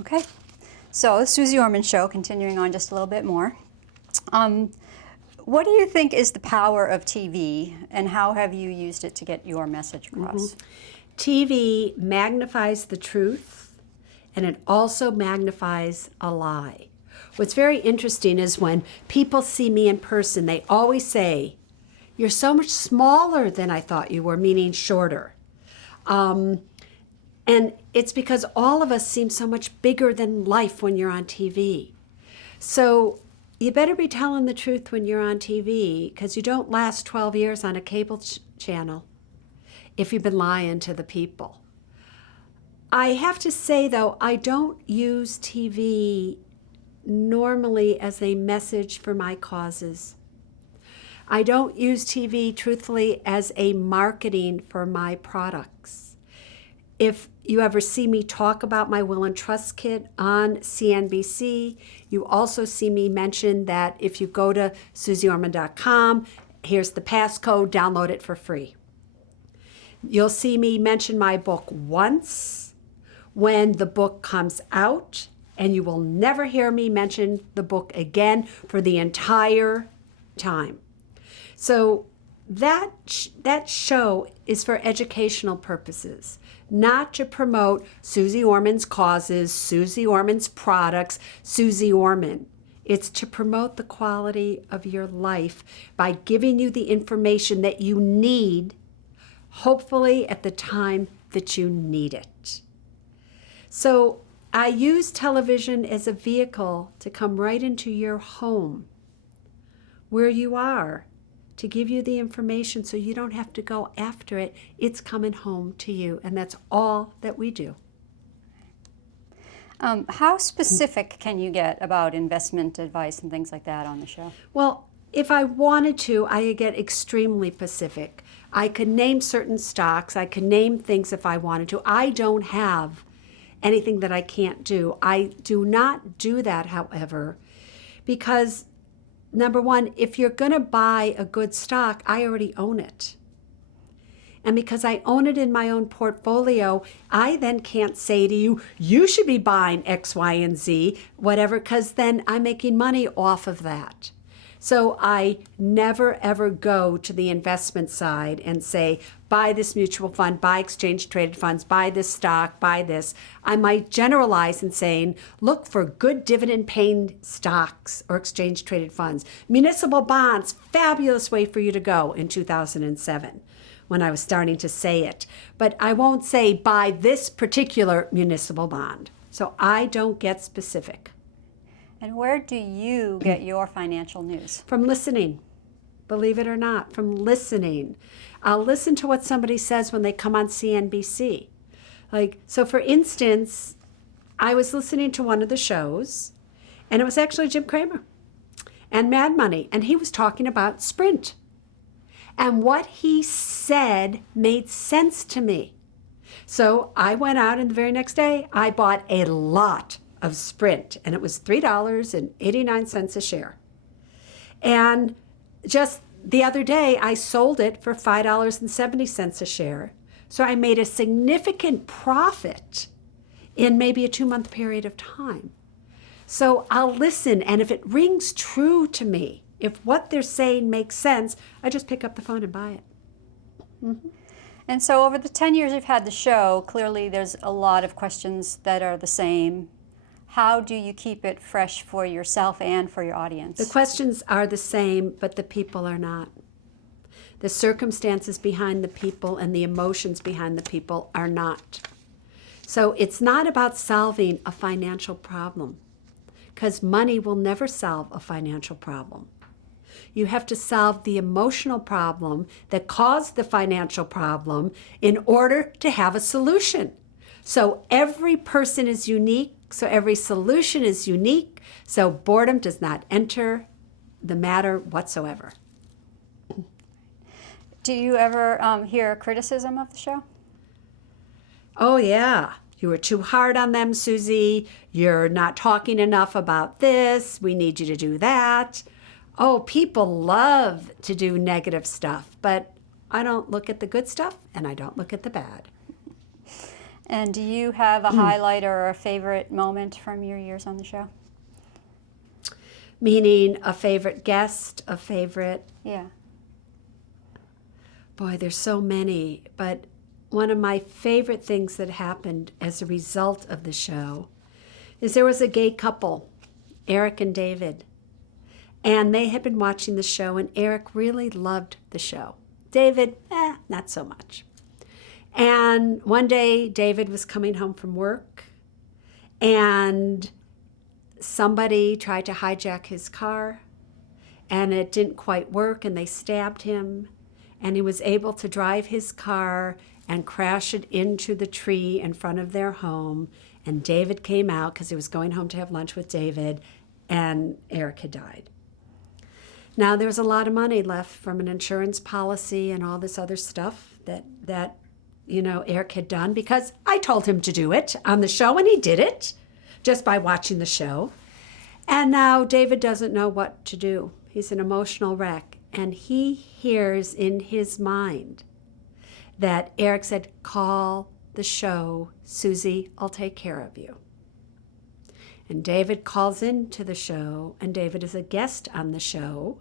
Okay, so Suze Orman Show, continuing on just a little bit more. What do you think is the power of TV, and how have you used it to get your message across? TV magnifies the truth, and it also magnifies a lie. What's very interesting is when people see me in person, they always say, "You're so much smaller than I thought you were," meaning shorter. And it's because all of us seem so much bigger than life when you're on TV. So you better be telling the truth when you're on TV, because you don't last 12 years on a cable channel if you've been lying to the people. I have to say, though, I don't use TV normally as a message for my causes. I don't use TV, truthfully, as a marketing for my products. If you ever see me talk about my Will and Trust Kit on CNBC, you also see me mention that if you go to SuzeOrman.com, here's the passcode, download it for free. You'll see me mention my book once when the book comes out, and you will never hear me mention the book again for the entire time. So that show is for educational purposes, not to promote Suze Orman's causes, Suze Orman's products, Suze Orman. It's to promote the quality of your life by giving you the information that you need, hopefully at the time that you need it. So I use television as a vehicle to come right into your home, where you are, to give you the information so you don't have to go after it. It's coming home to you, and that's all that we do. How specific can you get about investment advice and things like that on the show? Well, if I wanted to, I could get extremely specific. I could name certain stocks. I could name things if I wanted to. I don't have anything that I can't do. I do not do that, however, because number one, if you're going to buy a good stock, I already own it. And because I own it in my own portfolio, I then can't say to you, you should be buying X, Y, and Z, whatever, because then I'm making money off of that. So I never, ever go to the investment side and say, buy this mutual fund, buy exchange-traded funds, buy this stock, buy this. I might generalize in saying, look for good dividend-paying stocks or exchange-traded funds. Municipal bonds, fabulous way for you to go in 2007 when I was starting to say it. But I won't say, buy this particular municipal bond. So I don't get specific. And where do you get your financial news? From listening, believe it or not, from listening. I'll listen to what somebody says when they come on CNBC. So for instance, I was listening to one of the shows, and it was actually Jim Cramer and Mad Money, and he was talking about Sprint. And what he said made sense to me. So I went out, and the very next day, I bought a lot of Sprint, and it was $3.89 a share. And just the other day, I sold it for $5.70 a share. So I made a significant profit in maybe a 2-month period of time. So I'll listen, and if it rings true to me, if what they're saying makes sense, I just pick up the phone and buy it. Mm-hmm. And so over the 10 years you've had the show, clearly there's a lot of questions that are the same. How do you keep it fresh for yourself and for your audience? The questions are the same, but the people are not. The circumstances behind the people and the emotions behind the people are not. So it's not about solving a financial problem, because money will never solve a financial problem. You have to solve the emotional problem that caused the financial problem in order to have a solution. So every person is unique. So every solution is unique. So boredom does not enter the matter whatsoever. Do you ever hear criticism of the show? Oh, yeah. You were too hard on them, Suze. You're not talking enough about this. We need you to do that. Oh, people love to do negative stuff, but I don't look at the good stuff and I don't look at the bad. And do you have a highlight or a favorite moment from your years on the show? Meaning a favorite guest, a favorite... Yeah. Boy, there's so many, but one of my favorite things that happened as a result of the show is there was a gay couple, Eric and David, and they had been watching the show, and Eric really loved the show. David, not so much. And one day, David was coming home from work, and somebody tried to hijack his car, and it didn't quite work, and they stabbed him, and he was able to drive his car and crash it into the tree in front of their home. And David came out because he was going home to have lunch with David, and Eric had died. Now, there was a lot of money left from an insurance policy and all this other stuff that Eric had done because I told him to do it on the show, and he did it just by watching the show. And now David doesn't know what to do. He's an emotional wreck. And he hears in his mind that Eric said, call the show, Susie, I'll take care of you. And David calls into the show, and David is a guest on the show.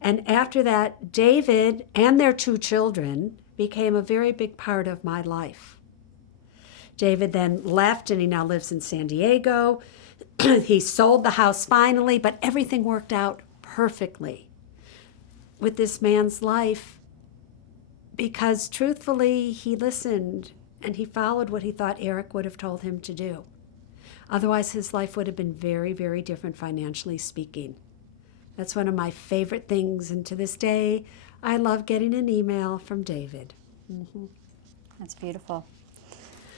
And after that, David and their 2 children became a very big part of my life. David then left, and he now lives in San Diego. He sold the house finally, but everything worked out perfectly with this man's life because truthfully he listened and he followed what he thought Eric would have told him to do. Otherwise his life would have been very, very different financially speaking. That's one of my favorite things, and to this day I love getting an email from David. Mm-hmm. That's beautiful.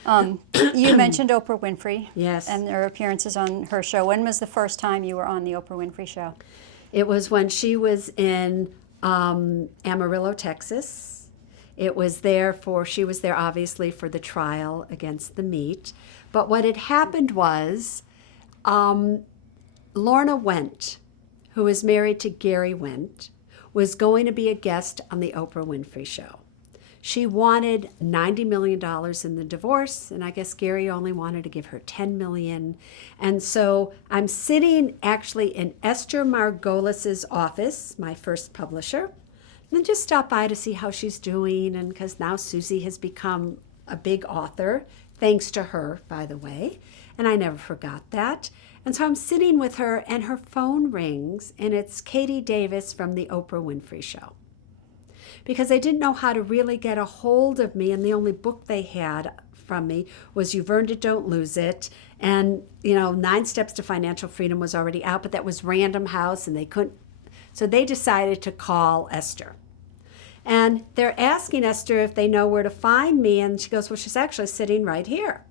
You mentioned Oprah Winfrey. Yes. And her appearances on her show. When was the first time you were on the Oprah Winfrey Show? It was when she was in Amarillo, Texas. She was there obviously for the trial against the meat. But what had happened was Lorna Wendt, who is married to Gary Wendt, was going to be a guest on the Oprah Winfrey Show. She wanted $90 million in the divorce, and I guess Gary only wanted to give her $10 million. And so I'm sitting actually in Esther Margolis's office, my first publisher, and then just stop by to see how she's doing, and because now Susie has become a big author, thanks to her, by the way, and I never forgot that. And so I'm sitting with her, and her phone rings, and it's Katie Davis from the Oprah Winfrey Show. Because they didn't know how to really get a hold of me, and the only book they had from me was You've Earned It, Don't Lose It, and 9 Steps to Financial Freedom was already out, but that was Random House, and they couldn't. So they decided to call Esther. And they're asking Esther if they know where to find me, and she goes, well, she's actually sitting right here.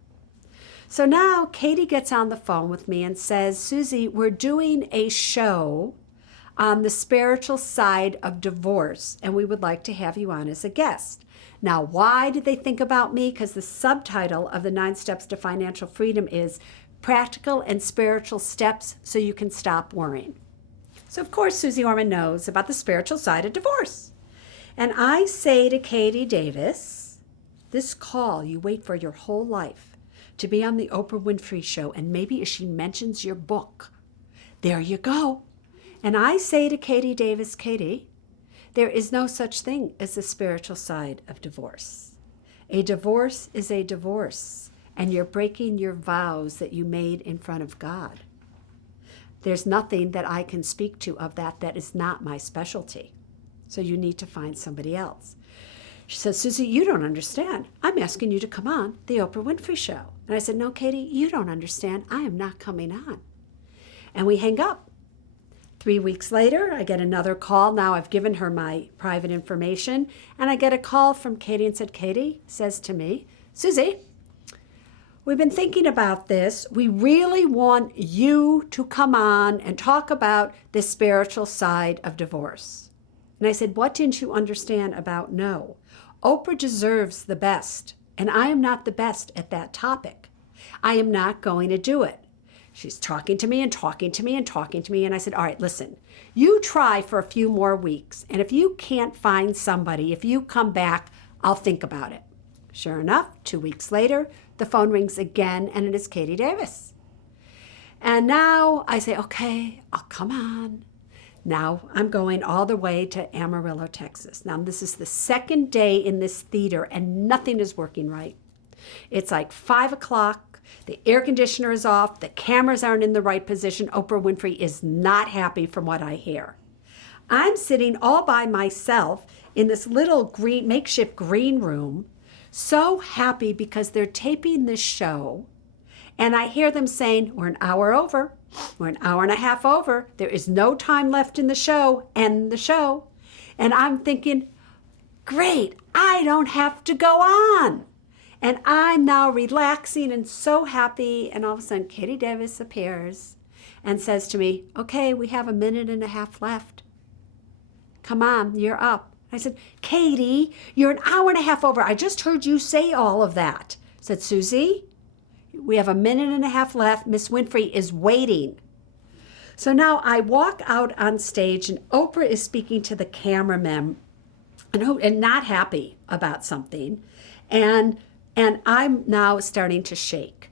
So now Katie gets on the phone with me and says, Susie, we're doing a show on the spiritual side of divorce, and we would like to have you on as a guest. Now, why did they think about me? Because the subtitle of the 9 Steps to Financial Freedom is Practical and Spiritual Steps So You Can Stop Worrying. So, of course, Suze Orman knows about the spiritual side of divorce. And I say to Katie Davis, this call you wait for your whole life to be on the Oprah Winfrey Show, and maybe if she mentions your book, there you go. And I say to Katie Davis, Katie, there is no such thing as the spiritual side of divorce. A divorce is a divorce, and you're breaking your vows that you made in front of God. There's nothing that I can speak to of that is not my specialty. So you need to find somebody else. She says, Susie, you don't understand. I'm asking you to come on the Oprah Winfrey Show. And I said, no, Katie, you don't understand. I am not coming on. And we hang up. 3 weeks later, I get another call. Now I've given her my private information. And I get a call from Katie and said, Katie says to me, Susie, we've been thinking about this. We really want you to come on and talk about the spiritual side of divorce. And I said, what didn't you understand about no? Oprah deserves the best, and I am not the best at that topic. I am not going to do it. She's talking to me and talking to me and talking to me, and I said, all right, listen, you try for a few more weeks, and if you can't find somebody, if you come back, I'll think about it. Sure enough, 2 weeks later, the phone rings again, and it is Katie Davis. And now I say, okay, oh, come on. Now I'm going all the way to Amarillo, Texas. Now this is the second day in this theater, and nothing is working right. It's like 5 o'clock. The air conditioner is off. The cameras aren't in the right position. Oprah Winfrey is not happy from what I hear. I'm sitting all by myself in this little makeshift green room, so happy because they're taping this show. And I hear them saying, we're an hour over. We're an hour and a half over. There is no time left in the show. End the show. And I'm thinking, great, I don't have to go on. And I'm now relaxing and so happy. And all of a sudden, Katie Davis appears and says to me, okay, we have a minute and a half left. Come on, you're up. I said, Katie, you're an hour and a half over. I just heard you say all of that. I said, Susie, we have a minute and a half left. Miss Winfrey is waiting. So now I walk out on stage, and Oprah is speaking to the cameraman and not happy about something. And I'm now starting to shake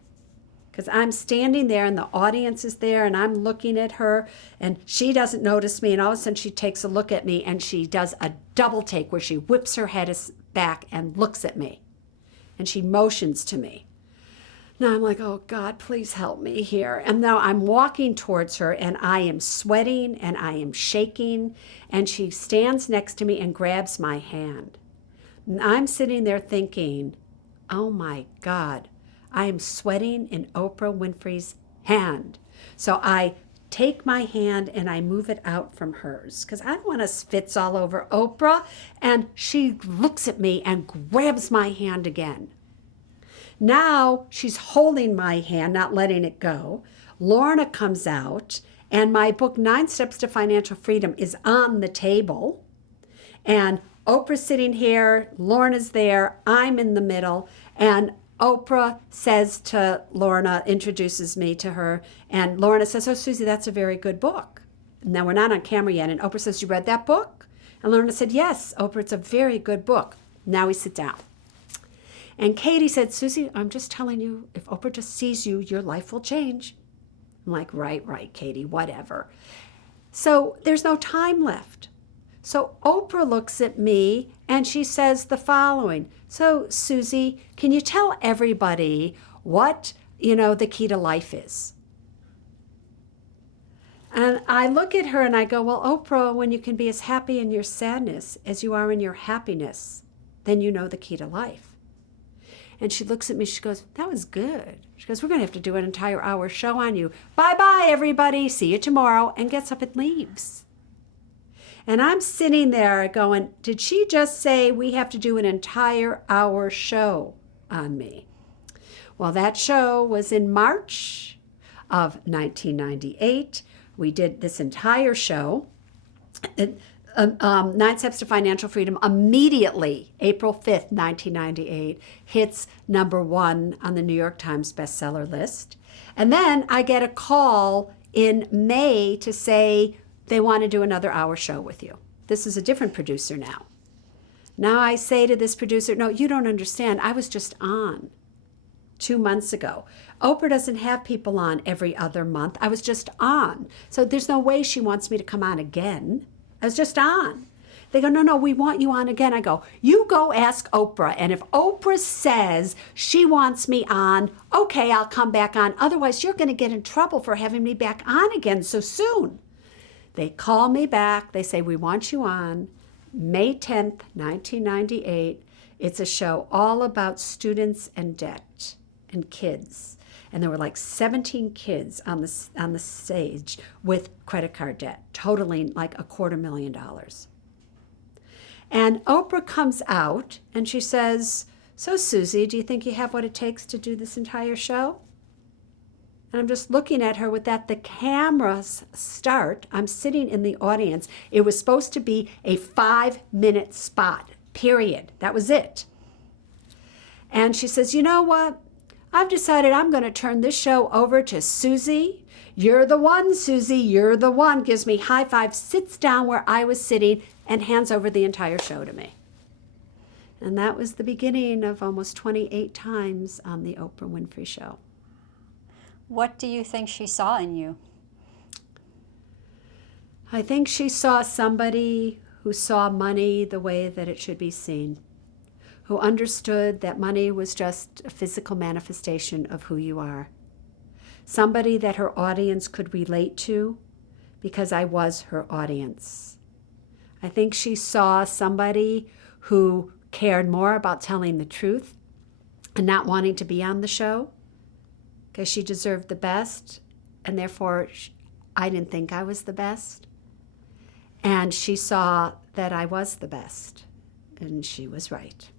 because I'm standing there and the audience is there and I'm looking at her and she doesn't notice me. And all of a sudden she takes a look at me and she does a double take where she whips her head back and looks at me. And she motions to me. Now I'm like, oh God, please help me here. And now I'm walking towards her and I am sweating and I am shaking. And she stands next to me and grabs my hand. And I'm sitting there thinking, oh my God, I am sweating in Oprah Winfrey's hand. So I take my hand and I move it out from hers because I don't want to spits all over Oprah. And she looks at me and grabs my hand again. Now she's holding my hand, not letting it go. Lorna comes out and my book, 9 Steps to Financial Freedom, is on the table. And Oprah's sitting here, Lorna's there, I'm in the middle, and Oprah says to Lorna, introduces me to her, and Lorna says, oh, Susie, that's a very good book. Now, we're not on camera yet, and Oprah says, you read that book? And Lorna said, yes, Oprah, it's a very good book. Now we sit down. And Katie said, Susie, I'm just telling you, if Oprah just sees you, your life will change. I'm like, right, Katie, whatever. So there's no time left. So Oprah looks at me and she says the following. So Susie, can you tell everybody what, the key to life is? And I look at her and I go, well, Oprah, when you can be as happy in your sadness as you are in your happiness, then you know the key to life. And she looks at me, she goes, that was good. She goes, we're going to have to do an entire hour show on you. Bye-bye, everybody. See you tomorrow. And gets up and leaves. And I'm sitting there going, did she just say we have to do an entire hour show on me? Well, that show was in March of 1998. We did this entire show. 9 Steps to Financial Freedom immediately, April 5th, 1998, hits #1 on the New York Times bestseller list. And then I get a call in May to say they want to do another hour show with you. This is a different producer now. Now I say to this producer, no, you don't understand. I was just on 2 months ago. Oprah doesn't have people on every other month. I was just on. So there's no way she wants me to come on again. I was just on. They go, no, we want you on again. I go, you go ask Oprah. And if Oprah says she wants me on, okay, I'll come back on. Otherwise, you're going to get in trouble for having me back on again so soon. They call me back. They say, we want you on May 10th, 1998. It's a show all about students and debt and kids. And there were like 17 kids on the stage with credit card debt, totaling like $250,000. And Oprah comes out and she says, so Susie, do you think you have what it takes to do this entire show? And I'm just looking at her with that. The cameras start. I'm sitting in the audience. It was supposed to be a 5-minute spot, period. That was it. And she says, you know what? I've decided I'm going to turn this show over to Susie. You're the one, Susie. You're the one. Gives me high five, sits down where I was sitting, and hands over the entire show to me. And that was the beginning of almost 28 times on the Oprah Winfrey Show. What do you think she saw in you? I think she saw somebody who saw money the way that it should be seen, who understood that money was just a physical manifestation of who you are. Somebody that her audience could relate to because I was her audience. I think she saw somebody who cared more about telling the truth and not wanting to be on the show because she deserved the best, and therefore I didn't think I was the best. And she saw that I was the best, and she was right.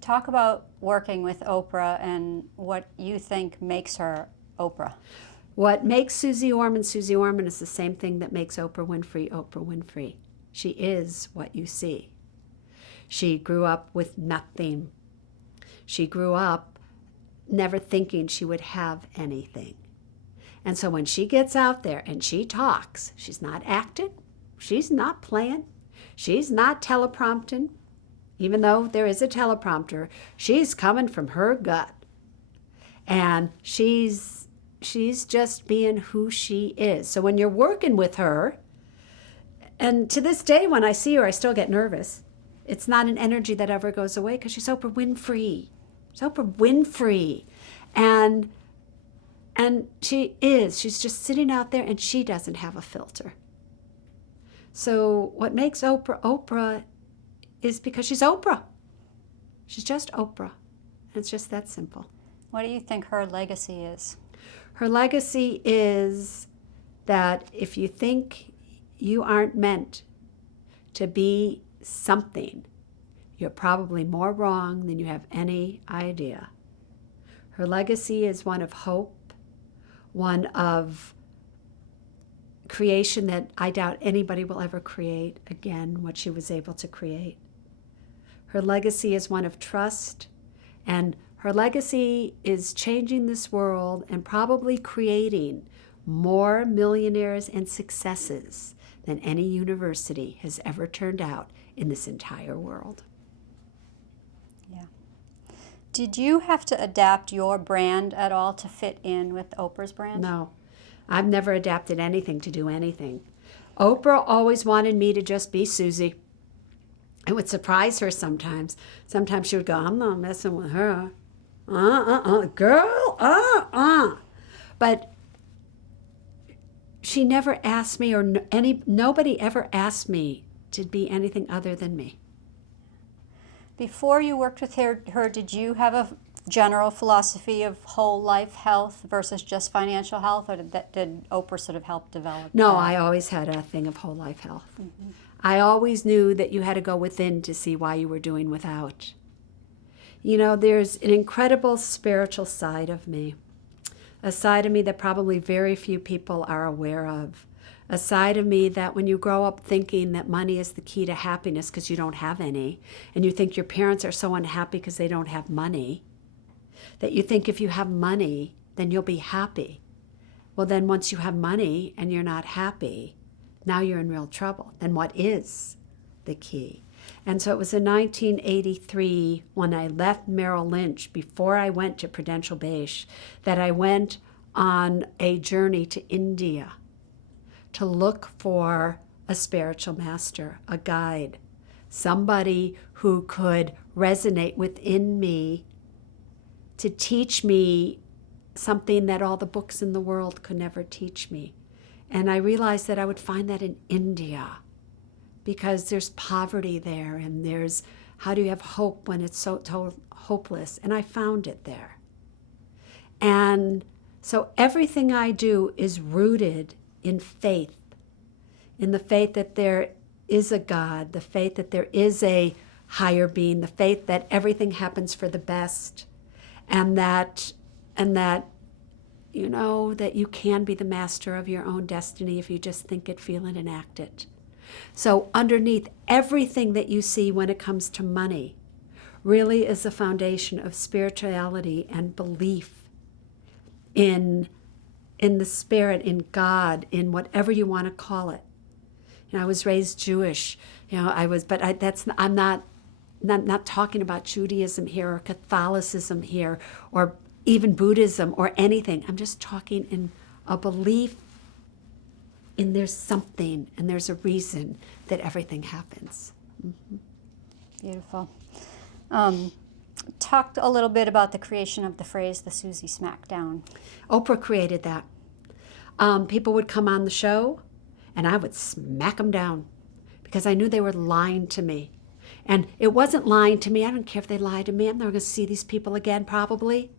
Talk about working with Oprah and what you think makes her Oprah. What makes Suze Orman is the same thing that makes Oprah Winfrey. She is what you see. She grew up with nothing. She grew up never thinking she would have anything. And so when she gets out there and she talks, she's not acting, she's not playing, she's not teleprompting. Even though there is a teleprompter, she's coming from her gut. And she's just being who she is. So when you're working with her, and to this day when I see her, I still get nervous. It's not an energy that ever goes away because she's Oprah Winfrey. She's Oprah Winfrey. And she's just sitting out there and she doesn't have a filter. So what makes Oprah Oprah is because she's Oprah. She's just Oprah. And it's just that simple. What do you think her legacy is? Her legacy is that if you think you aren't meant to be something, you're probably more wrong than you have any idea. Her legacy is one of hope, one of creation that I doubt anybody will ever create again, what she was able to create. Her legacy is one of trust, and her legacy is changing this world and probably creating more millionaires and successes than any university has ever turned out in this entire world. Yeah. Did you have to adapt your brand at all to fit in with Oprah's brand? No, I've never adapted anything to do anything. Oprah always wanted me to just be Suze. It would surprise her sometimes. Sometimes she would go, I'm not messing with her. Girl, But she never asked me, or nobody ever asked me to be anything other than me. Before you worked with her, did you have a general philosophy of whole life health versus just financial health, or did Oprah sort of help develop No, that? I always had a thing of whole life health. Mm-hmm. I always knew that you had to go within to see why you were doing without. You know, there's an incredible spiritual side of me, a side of me that probably very few people are aware of, a side of me that when you grow up thinking that money is the key to happiness because you don't have any, and you think your parents are so unhappy because they don't have money, that you think if you have money, then you'll be happy. Well, then once you have money and you're not happy, now you're in real trouble. Then what is the key? And so it was in 1983 when I left Merrill Lynch, before I went to Prudential Beige, that I went on a journey to India to look for a spiritual master, a guide, somebody who could resonate within me to teach me something that all the books in the world could never teach me. And I realized that I would find that in India, because there's poverty there, and there's, how do you have hope when it's so hopeless? And I found it there. And so everything I do is rooted in faith, in the faith that there is a God, the faith that there is a higher being, the faith that everything happens for the best, and that you know that you can be the master of your own destiny if you just think it, feel it, and act it. So underneath everything that you see when it comes to money really is the foundation of spirituality and belief in the spirit, in God, in whatever you want to call it. You know, I was raised Jewish. You know, I'm not not talking about Judaism here or Catholicism here or even Buddhism or anything. I'm just talking in a belief in there's something and there's a reason that everything happens. Beautiful. Talked a little bit about the creation of the phrase, the Suze Smackdown. Oprah created that. People would come on the show and I would smack them down because I knew they were lying to me. And it wasn't lying to me. I don't care if they lied to me. I'm never going to see these people again, probably.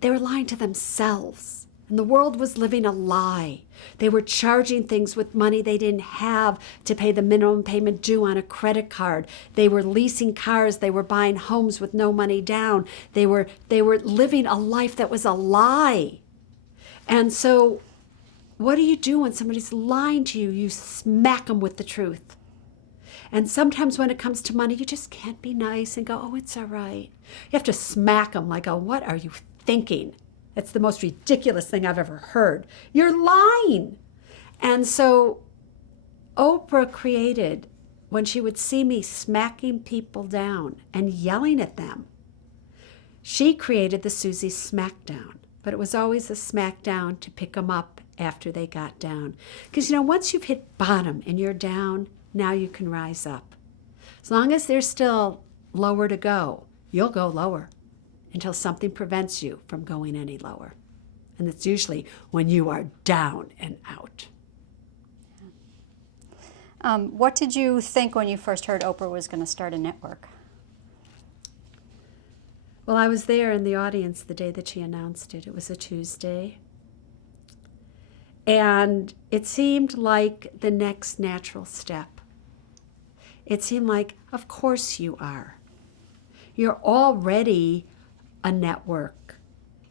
They were lying to themselves. And the world was living a lie. They were charging things with money they didn't have to pay the minimum payment due on a credit card. They were leasing cars. They were buying homes with no money down. They were living a life that was a lie. And so what do you do when somebody's lying to you? You smack them with the truth. And sometimes when it comes to money, you just can't be nice and go, oh, it's all right. You have to smack them like, oh, what are you thinking? It's the most ridiculous thing I've ever heard. You're lying. And so Oprah created, when she would see me smacking people down and yelling at them, she created the Suze Smackdown. But it was always a smackdown to pick them up after they got down. Because, once you've hit bottom and you're down, now you can rise up. As long as there's still lower to go, you'll go lower until something prevents you from going any lower. And it's usually when you are down and out. What did you think when you first heard Oprah was going to start a network? Well, I was there in the audience the day that she announced it. It was a Tuesday. And it seemed like the next natural step. It seemed like, of course you are. You're already a network.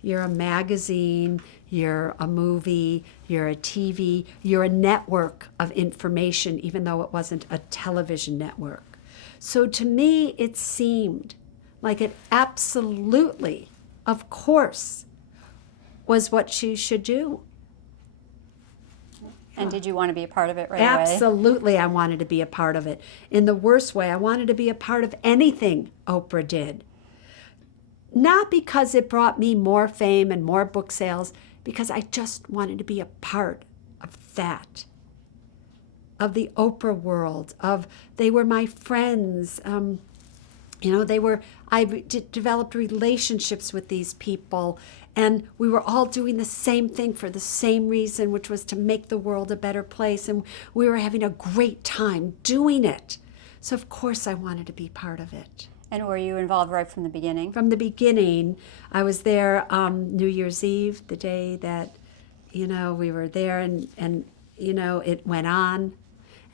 You're a magazine, you're a movie, you're a TV, you're a network of information, even though it wasn't a television network. So to me, it seemed like it absolutely, of course, was what she should do. And did you want to be a part of it right away? Absolutely, I wanted to be a part of it. In the worst way, I wanted to be a part of anything Oprah did. Not because it brought me more fame and more book sales, because I just wanted to be a part of that, of the Oprah world, they were my friends. I developed relationships with these people, and we were all doing the same thing for the same reason, which was to make the world a better place, and we were having a great time doing it. So of course I wanted to be part of it. And were you involved right from the beginning? From the beginning. I was there New Year's Eve, the day that, we were there, and it went on,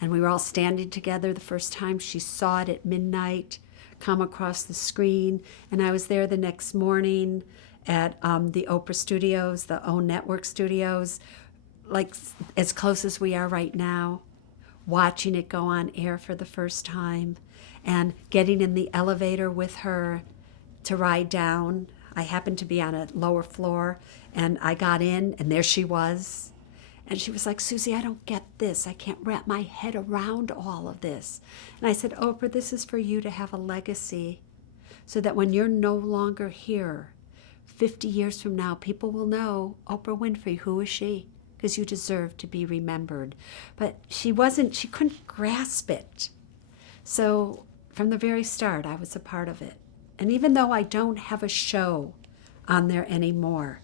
and we were all standing together the first time. She saw it at midnight come across the screen, and I was there the next morning at the Oprah studios, the OWN Network studios, like as close as we are right now, watching it go on air for the first time and getting in the elevator with her to ride down. I happened to be on a lower floor, and I got in, and there she was. And she was like, Suze, I don't get this. I can't wrap my head around all of this. And I said, Oprah, this is for you to have a legacy so that when you're no longer here, 50 years from now, people will know, Oprah Winfrey, who is she? Because you deserve to be remembered. But she couldn't grasp it. So from the very start, I was a part of it. And even though I don't have a show on there anymore,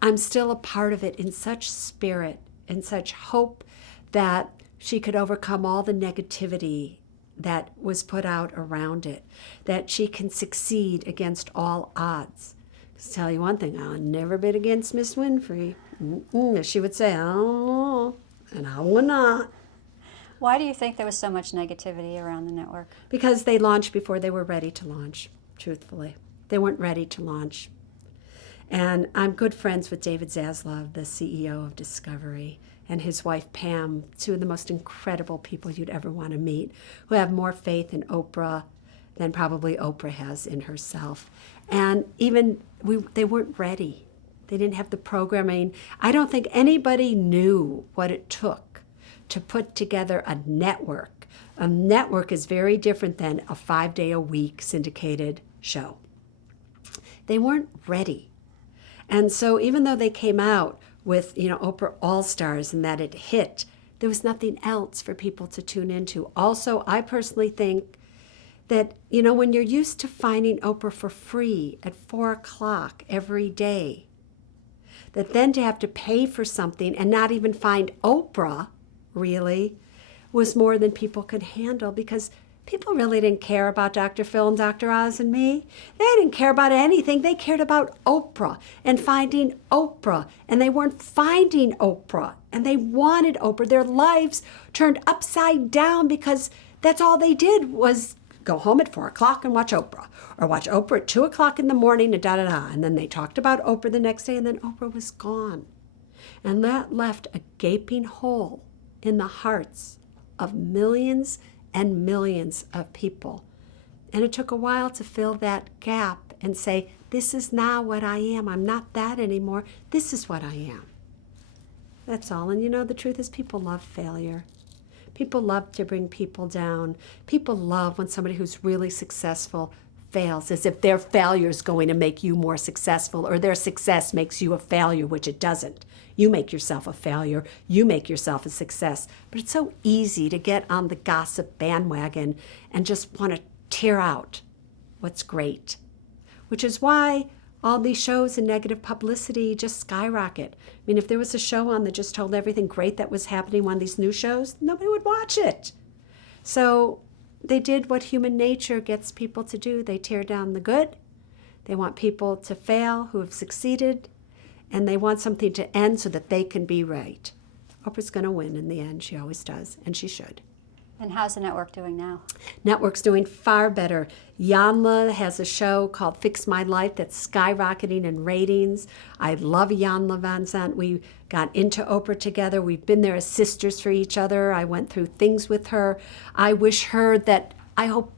I'm still a part of it in such spirit, in such hope that she could overcome all the negativity that was put out around it, that she can succeed against all odds. I'll tell you one thing, I'll never bid against Miss Winfrey. She would say, I don't know, and I will not. Why do you think there was so much negativity around the network? Because they launched before they were ready to launch, truthfully. They weren't ready to launch. And I'm good friends with David Zaslav, the CEO of Discovery, and his wife Pam, two of the most incredible people you'd ever want to meet, who have more faith in Oprah than probably Oprah has in herself. And even they weren't ready. They didn't have the programming. I don't think anybody knew what it took to put together a network A network is very different than a 5-day-a-week syndicated show. They weren't ready. And so even though they came out with, Oprah All-Stars and that it hit, there was nothing else for people to tune into. Also, I personally think that, when you're used to finding Oprah for free at 4 o'clock every day, that then to have to pay for something and not even find Oprah, really, was more than people could handle, because people really didn't care about Dr. Phil and Dr. Oz and me. They didn't care about anything. They cared about Oprah and finding Oprah. And they weren't finding Oprah. And they wanted Oprah. Their lives turned upside down because that's all they did was go home at 4 o'clock and watch Oprah. Or watch Oprah at 2 o'clock in the morning and da-da-da. And then they talked about Oprah the next day, and then Oprah was gone. And that left a gaping hole in the hearts of millions and millions of people. And it took a while to fill that gap and say, this is now what I am. I'm not that anymore. This is what I am. That's all. And the truth is, people love failure. People love to bring people down. People love when somebody who's really successful fails, as if their failure is going to make you more successful, or their success makes you a failure, which it doesn't. You make yourself a failure. You make yourself a success. But it's so easy to get on the gossip bandwagon and just want to tear out what's great, which is why all these shows and negative publicity just skyrocket. I mean, if there was a show on that just told everything great that was happening, one of these new shows, nobody would watch it. So they did what human nature gets people to do. They tear down the good. They want people to fail who have succeeded, and they want something to end so that they can be right. Oprah's going to win in the end. She always does, and she should. And how's the network doing now? Network's doing far better. Yanla has a show called Fix My Life that's skyrocketing in ratings. I love Yanla Van Zandt. We got into Oprah together. We've been there as sisters for each other. I went through things with her. I hope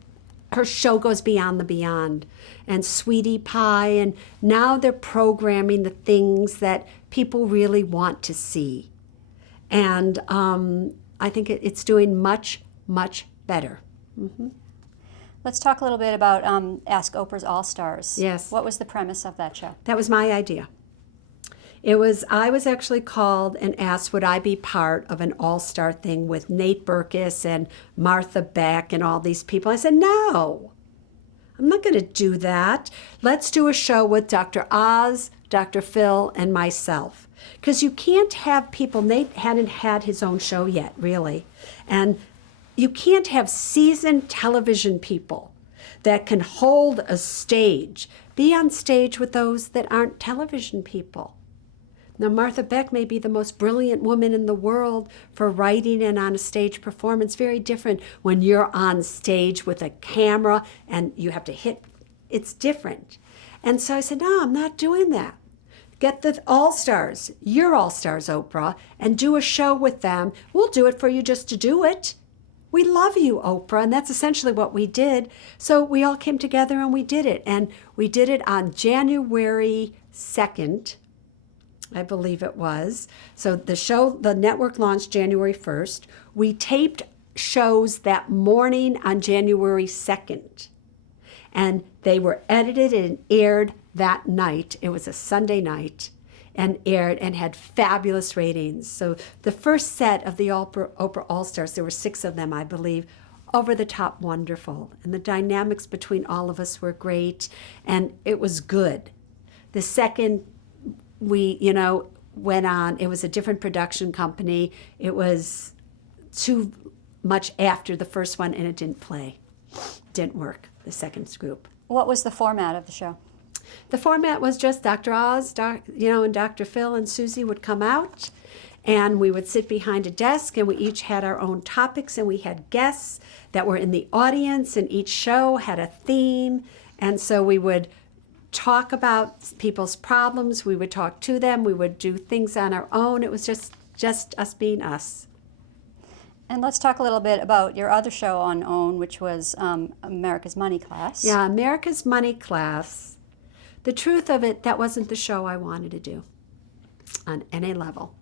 her show goes beyond the beyond. And Sweetie Pie, and now they're programming the things that people really want to see. And I think it's doing much, much better. Mm-hmm. Let's talk a little bit about Ask Oprah's All-Stars. Yes. What was the premise of that show? That was my idea. I was actually called and asked, would I be part of an all-star thing with Nate Berkus and Martha Beck and all these people? I said, no, I'm not going to do that. Let's do a show with Dr. Oz, Dr. Phil, and myself. Because you can't have people, Nate hadn't had his own show yet, really. And you can't have seasoned television people that can hold a stage, be on stage with those that aren't television people. Now, Martha Beck may be the most brilliant woman in the world for writing and on a stage performance. Very different when you're on stage with a camera and you have to hit. It's different. And so I said, no, I'm not doing that. Get the All-Stars, your All-Stars, Oprah, and do a show with them. We'll do it for you just to do it. We love you, Oprah, and that's essentially what we did. So we all came together and we did it. And we did it on January 2nd, I believe it was. So the network launched January 1st. We taped shows that morning on January 2nd. And they were edited and aired that night. It was a Sunday night, and aired and had fabulous ratings. So the first set of the Oprah All-Stars, there were 6 of them, I believe, over the top wonderful. And the dynamics between all of us were great, and it was good. The second we, went on, it was a different production company. It was too much after the first one, and it didn't play. Didn't work, the second group. What was the format of the show? The format was just Dr. Oz, and Dr. Phil and Suze would come out, and we would sit behind a desk, and we each had our own topics, and we had guests that were in the audience, and each show had a theme, and so we would talk about people's problems, we would talk to them, we would do things on our own. It was just us being us. And let's talk a little bit about your other show on OWN, which was America's Money Class. Yeah, America's Money Class. The truth of it, that wasn't the show I wanted to do on any level.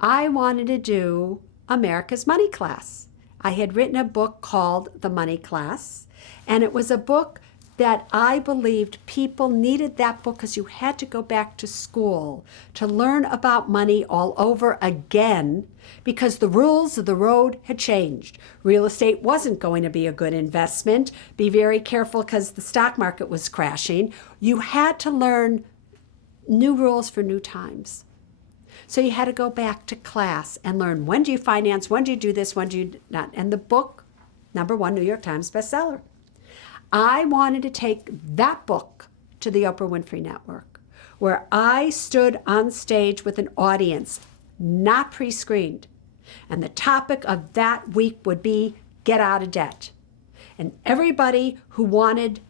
I wanted to do America's Money Class. I had written a book called The Money Class, and it was a book that I believed people needed that book because you had to go back to school to learn about money all over again because the rules of the road had changed. Real estate wasn't going to be a good investment. Be very careful because the stock market was crashing. You had to learn new rules for new times. So you had to go back to class and learn, when do you finance, when do you do this, when do you not. And the book, #1 New York Times bestseller. I wanted to take that book to the Oprah Winfrey Network, where I stood on stage with an audience, not pre-screened. And the topic of that week would be get out of debt. And everybody who wanted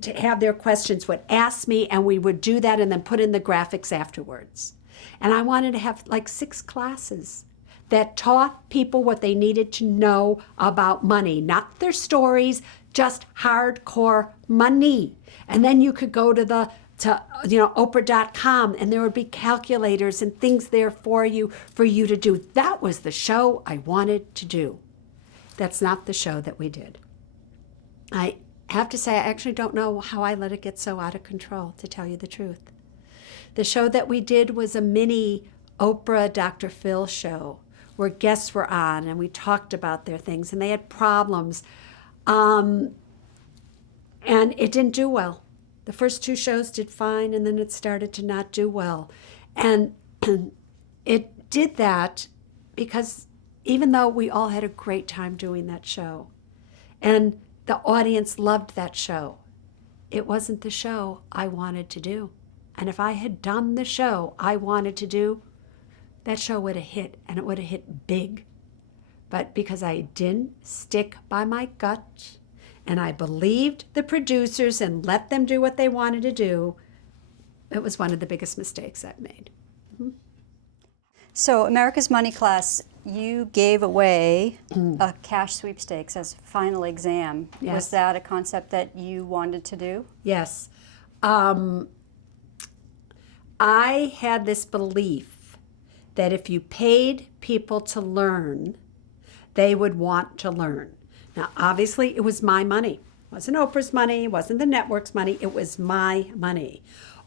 to have their questions would ask me, and we would do that and then put in the graphics afterwards. And I wanted to have like 6 classes that taught people what they needed to know about money, not their stories, just hardcore money. And then you could go to Oprah.com, and there would be calculators and things there for you to do. That was the show I wanted to do. That's not the show that we did. I have to say, I actually don't know how I let it get so out of control, to tell you the truth. The show that we did was a mini Oprah Dr. Phil show where guests were on and we talked about their things and they had problems. And it didn't do well. The first 2 shows did fine and then it started to not do well. And it did that because even though we all had a great time doing that show and the audience loved that show, it wasn't the show I wanted to do. And if I had done the show I wanted to do, that show would have hit, and it would have hit big. But because I didn't stick by my gut, and I believed the producers and let them do what they wanted to do, it was one of the biggest mistakes I've made. Mm-hmm. So America's Money Class, you gave away a cash sweepstakes as final exam. Yes. Was that a concept that you wanted to do? Yes. I had this belief that if you paid people to learn, they would want to learn. Now, obviously, it was my money. It wasn't Oprah's money. It wasn't the network's money. It was my money.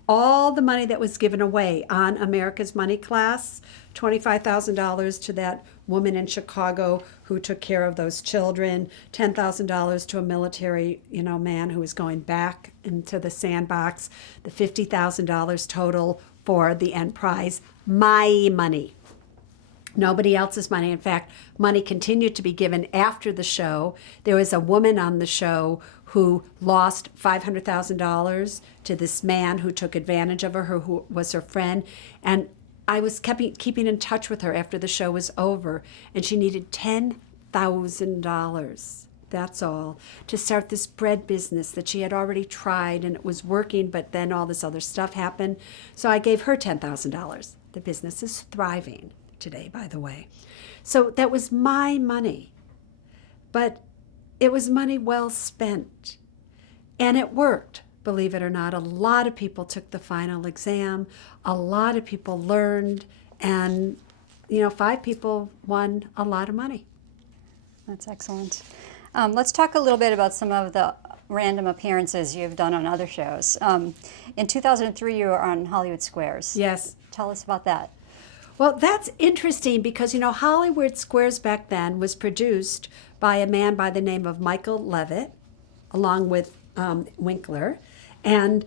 All the money that was given away on America's Money Class, $25,000 to that woman in Chicago who took care of those children, $10,000 to a military, man who was going back into the sandbox, the $50,000 total for the end prize, my money. Nobody else's money. In fact, money continued to be given after the show. There was a woman on the show who lost $500,000 to this man who took advantage of her, who was her friend. And I was keeping in touch with her after the show was over, and she needed $10,000. That's all, to start this bread business that she had already tried and it was working, but then all this other stuff happened. So I gave her $10,000. The business is thriving today, by the way. So that was my money, but it was money well spent. And it worked, believe it or not. A lot of people took the final exam. A lot of people learned, and 5 people won a lot of money. That's excellent. Let's talk a little bit about some of the random appearances you've done on other shows. In 2003, you were on Hollywood Squares. Yes. Tell us about that. Well, that's interesting because, Hollywood Squares back then was produced by a man by the name of Michael Levitt, along with Winkler. And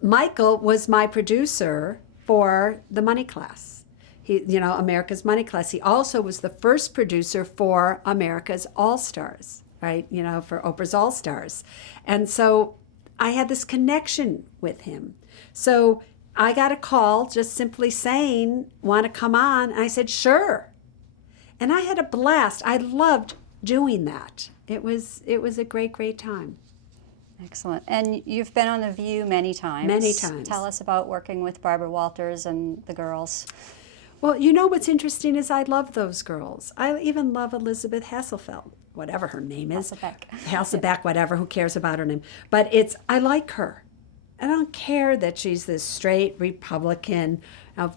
Michael was my producer for the Money Class. He, America's Money Class. He also was the first producer for America's All-Stars, right? For Oprah's All-Stars. And so I had this connection with him. So I got a call just simply saying, want to come on? And I said, sure. And I had a blast. I loved doing that. It was a great, great time. Excellent. And you've been on The View many times. Many times. Tell us about working with Barbara Walters and the girls. Well, what's interesting is I love those girls. I even love Elizabeth Hasselfeld, whatever her name is. Hasselbeck, whatever, who cares about her name. But I like her. I don't care that she's this straight Republican,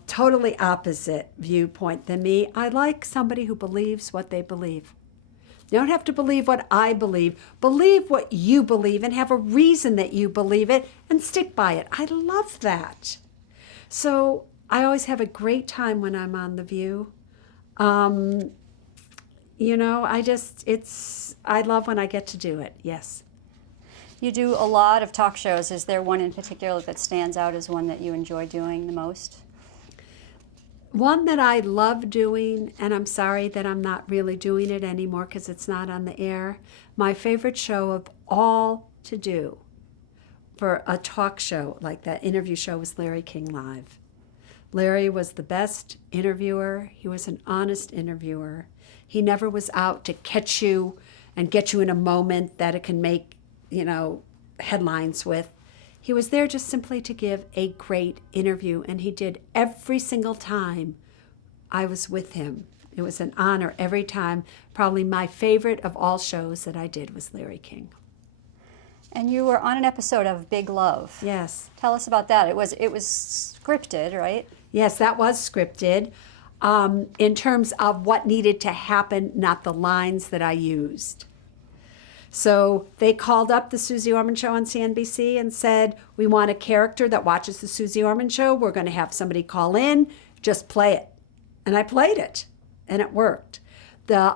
totally opposite viewpoint than me. I like somebody who believes what they believe. You don't have to believe what I believe. Believe what you believe and have a reason that you believe it and stick by it. I love that. So I always have a great time when I'm on The View. You know, I love when I get to do it. Yes. You do a lot of talk shows. Is there one in particular that stands out as one that you enjoy doing the most? One that I love doing, and I'm sorry that I'm not really doing it anymore because it's not on the air. My favorite show of all to do for a talk show like that interview show was Larry King Live. Larry was the best interviewer. He was an honest interviewer. He never was out to catch you and get you in a moment that it can make, headlines with. He was there just simply to give a great interview, and he did every single time I was with him. It was an honor every time. Probably my favorite of all shows that I did was Larry King. And you were on an episode of Big Love. Yes. Tell us about that. It was scripted, right? Yes, that was scripted in terms of what needed to happen, not the lines that I used. So they called up the Suze Orman Show on CNBC and said, we want a character that watches the Suze Orman Show. We're going to have somebody call in. Just play it. And I played it, and it worked. The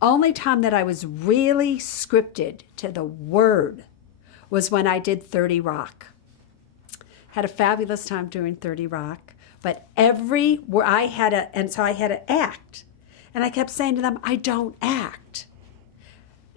only time that I was really scripted to the word was when I did 30 Rock. Had a fabulous time doing 30 Rock, but so I had to act. And I kept saying to them, I don't act.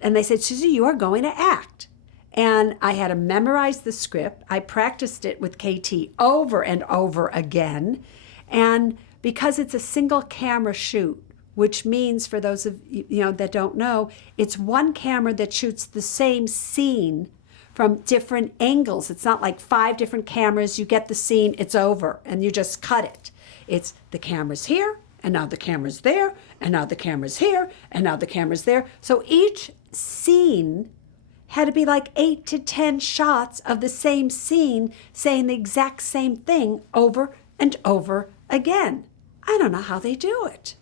And they said, Suze, you are going to act. And I had to memorize the script. I practiced it with KT over and over again. And because it's a single camera shoot, which means for those of you that don't know, it's one camera that shoots the same scene from different angles. It's not like 5 different cameras. You get the scene, it's over, and you just cut it. It's the camera's here, and now the camera's there, and now the camera's here, and now the camera's there. So each scene had to be like 8 to 10 shots of the same scene saying the exact same thing over and over again. I don't know how they do it.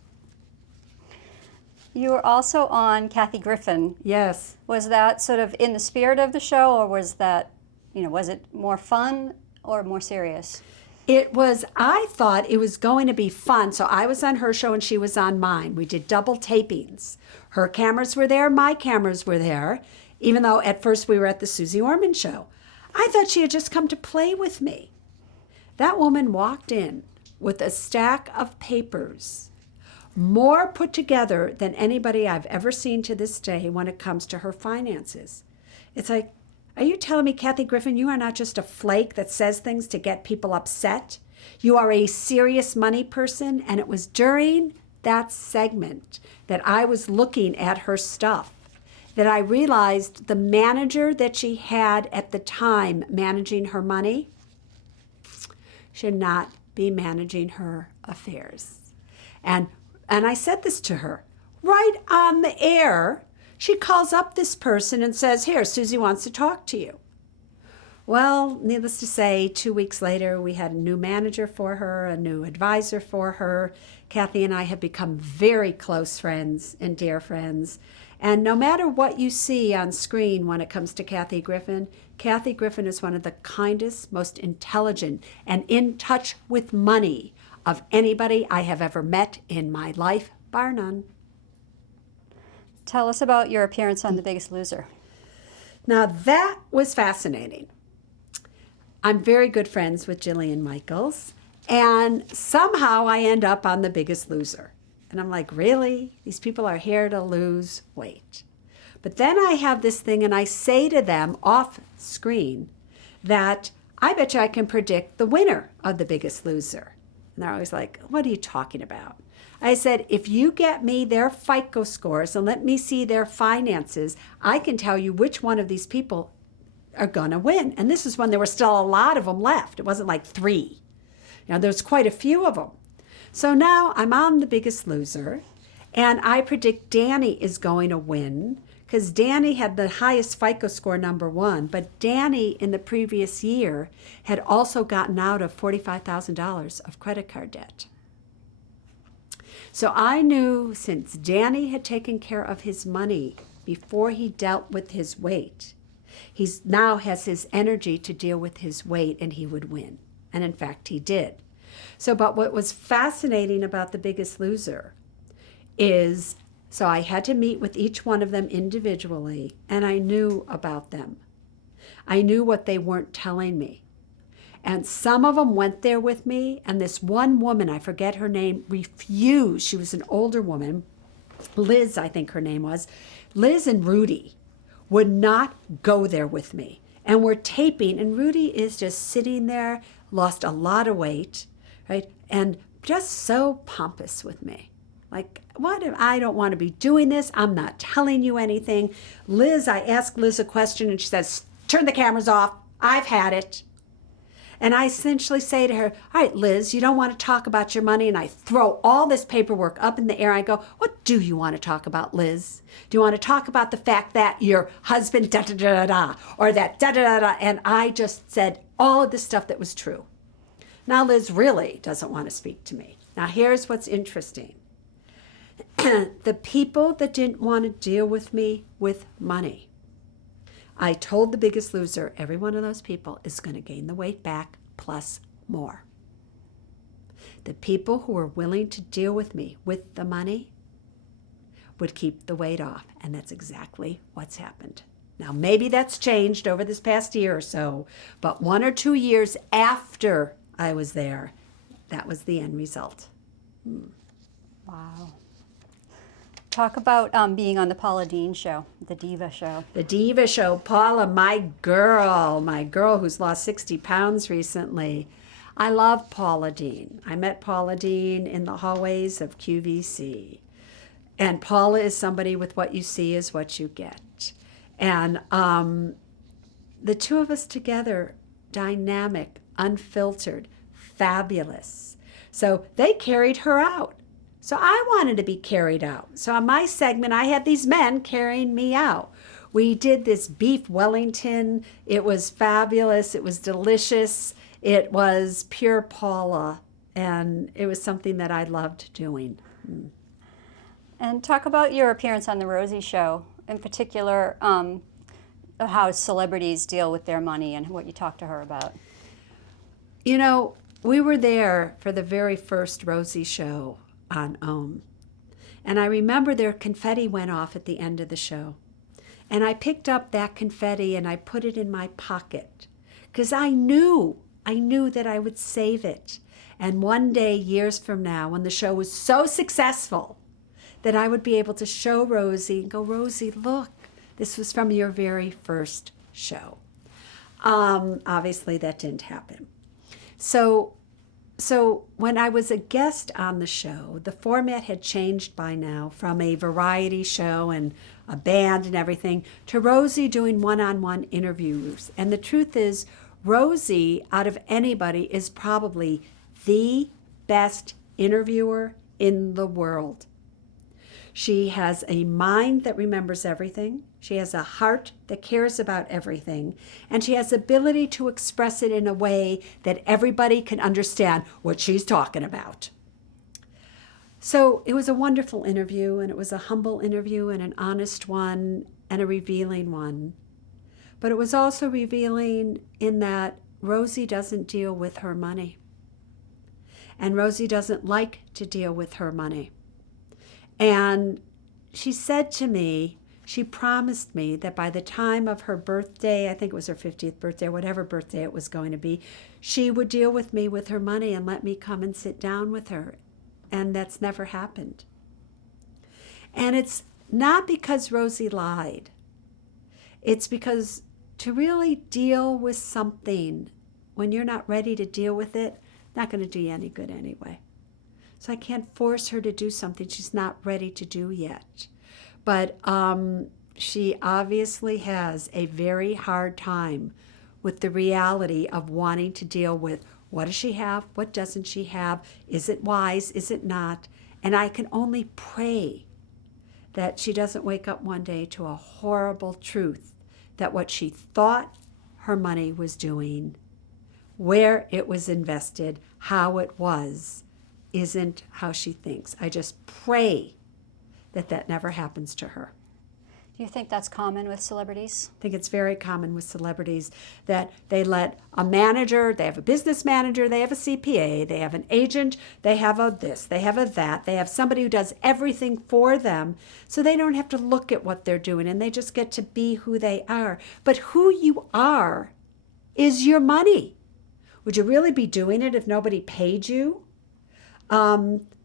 You were also on Kathy Griffin. Yes. Was that sort of in the spirit of the show, or was that, was it more fun or more serious? I thought it was going to be fun. So I was on her show and she was on mine. We did double tapings. Her cameras were there, my cameras were there, even though at first we were at the Suze Orman Show. I thought she had just come to play with me. That woman walked in with a stack of papers, more put together than anybody I've ever seen to this day when it comes to her finances. It's like, are you telling me, Kathy Griffin, you are not just a flake that says things to get people upset? You are a serious money person, and it was during that segment that I was looking at her stuff that I realized the manager that she had at the time managing her money should not be managing her affairs. And I said this to her right on the air. She calls up this person and says, here, Suze wants to talk to you. Well, needless to say, 2 weeks later, we had a new manager for her, a new advisor for her. Kathy and I have become very close friends and dear friends. And no matter what you see on screen when it comes to Kathy Griffin is one of the kindest, most intelligent, and in touch with money of anybody I have ever met in my life, bar none. Tell us about your appearance on The Biggest Loser. Now that was fascinating. I'm very good friends with Jillian Michaels, and somehow I end up on The Biggest Loser. And I'm like, really? These people are here to lose weight. But then I have this thing, and I say to them off screen that I bet you I can predict the winner of The Biggest Loser. And they're always like, what are you talking about? I said, if you get me their FICO scores and let me see their finances, I can tell you which one of these people are going to win. And this is when there were still a lot of them left. It wasn't like 3. There's quite a few of them. So now I'm on The Biggest Loser, and I predict Danny is going to win because Danny had the highest FICO score, number 1. But Danny, in the previous year, had also gotten out of $45,000 of credit card debt. So I knew since Danny had taken care of his money before he dealt with his weight, he's now has his energy to deal with his weight and he would win. And in fact, he did. So, but what was fascinating about The Biggest Loser is, so I had to meet with each one of them individually, and I knew about them. I knew what they weren't telling me. And some of them went there with me, and this one woman, I forget her name, refused. She was an older woman, Liz, I think her name was. Liz and Rudy would not go there with me. And we're taping, and Rudy is just sitting there, lost a lot of weight, right? And just so pompous with me. Like, what if I don't want to be doing this? I'm not telling you anything. Liz, I asked Liz a question, and she says, turn the cameras off. I've had it. And I essentially say to her, all right, Liz, you don't want to talk about your money. And I throw all this paperwork up in the air. I go, what do you want to talk about, Liz? Do you want to talk about the fact that your husband da-da-da-da-da, or that da-da-da-da? And I just said all of the stuff that was true. Now Liz really doesn't want to speak to me. Now here's what's interesting. The people that didn't want to deal with me with money, I told The Biggest Loser, every one of those people is going to gain the weight back plus more. The people who were willing to deal with me with the money would keep the weight off. And that's exactly what's happened. Now, maybe that's changed over this past year or so, but 1 or 2 years after I was there, that was the end result. Wow. Talk about being on the Paula Deen show, the Diva show. The Diva show, Paula, my girl who's lost 60 pounds recently. I love Paula Deen. I met Paula Deen in the hallways of QVC. And Paula is somebody with what you see is what you get. And the two of us together, dynamic, unfiltered, fabulous. So they carried her out. So I wanted to be carried out. So on my segment, I had these men carrying me out. We did this beef Wellington. It was fabulous. It was delicious. It was pure Paula. And it was something that I loved doing. And talk about your appearance on the Rosie show, in particular, how celebrities deal with their money and what you talked to her about. You know, we were there for the very first Rosie show on OM. And I remember their confetti went off at the end of the show. And I picked up that confetti and I put it in my pocket because I knew that I would save it. And one day, years from now, when the show was so successful, that I would be able to show Rosie and go, Rosie, look, this was from your very first show. Obviously, that didn't happen. So when I was a guest on the show, the format had changed by now from a variety show and a band and everything to Rosie doing one-on-one interviews. And the truth is, Rosie, out of anybody, is probably the best interviewer in the world. She has a mind that remembers everything. She has a heart that cares about everything. And she has the ability to express it in a way that everybody can understand what she's talking about. So it was a wonderful interview, and it was a humble interview and an honest one and a revealing one. But it was also revealing in that Rosie doesn't deal with her money. And Rosie doesn't like to deal with her money. And she said to me, she promised me that by the time of her birthday, I think it was her 50th birthday, whatever birthday it was going to be, she would deal with me with her money and let me come and sit down with her. And that's never happened. And it's not because Rosie lied. It's because to really deal with something when you're not ready to deal with it, not going to do you any good anyway. So I can't force her to do something she's not ready to do yet. But she obviously has a very hard time with the reality of wanting to deal with what does she have, what doesn't she have, is it wise, is it not? And I can only pray that she doesn't wake up one day to a horrible truth that what she thought her money was doing, where it was invested, how it was, isn't how she thinks. I just pray that that never happens to her. Do you think that's common with celebrities? I think it's very common with celebrities that they let a manager, they have a business manager, they have a CPA, they have an agent, they have a this, they have a that, they have somebody who does everything for them, so they don't have to look at what they're doing and they just get to be who they are. But who you are is your money. Would you really be doing it if nobody paid you?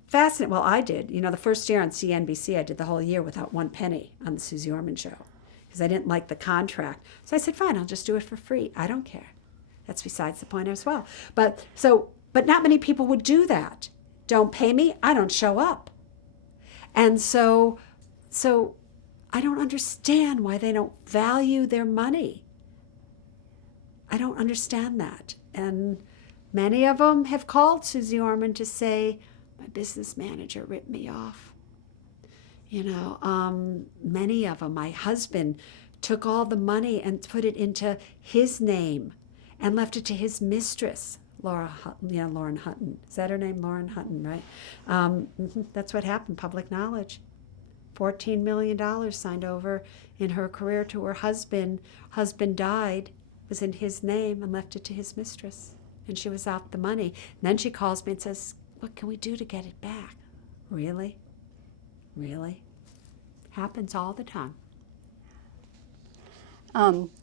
Fascinating. Well, I did. You know, the first year on CNBC, I did the whole year without one penny on the Suze Orman show because I didn't like the contract. So I said, fine, I'll just do it for free. I don't care. That's besides the point as well. But not many people would do that. Don't pay me, I don't show up. And so I don't understand why they don't value their money. I don't understand that. And many of them have called Suze Orman to say, my business manager ripped me off. You know, many of them. My husband took all the money and put it into his name and left it to his mistress, Lauren Hutton. Is that her name? Lauren Hutton, right? That's what happened, public knowledge. $14 million signed over in her career to her husband. Husband died, was in his name, and left it to his mistress. And she was out the money. And then she calls me and says, what can we do to get it back? Really? Really? Happens all the time.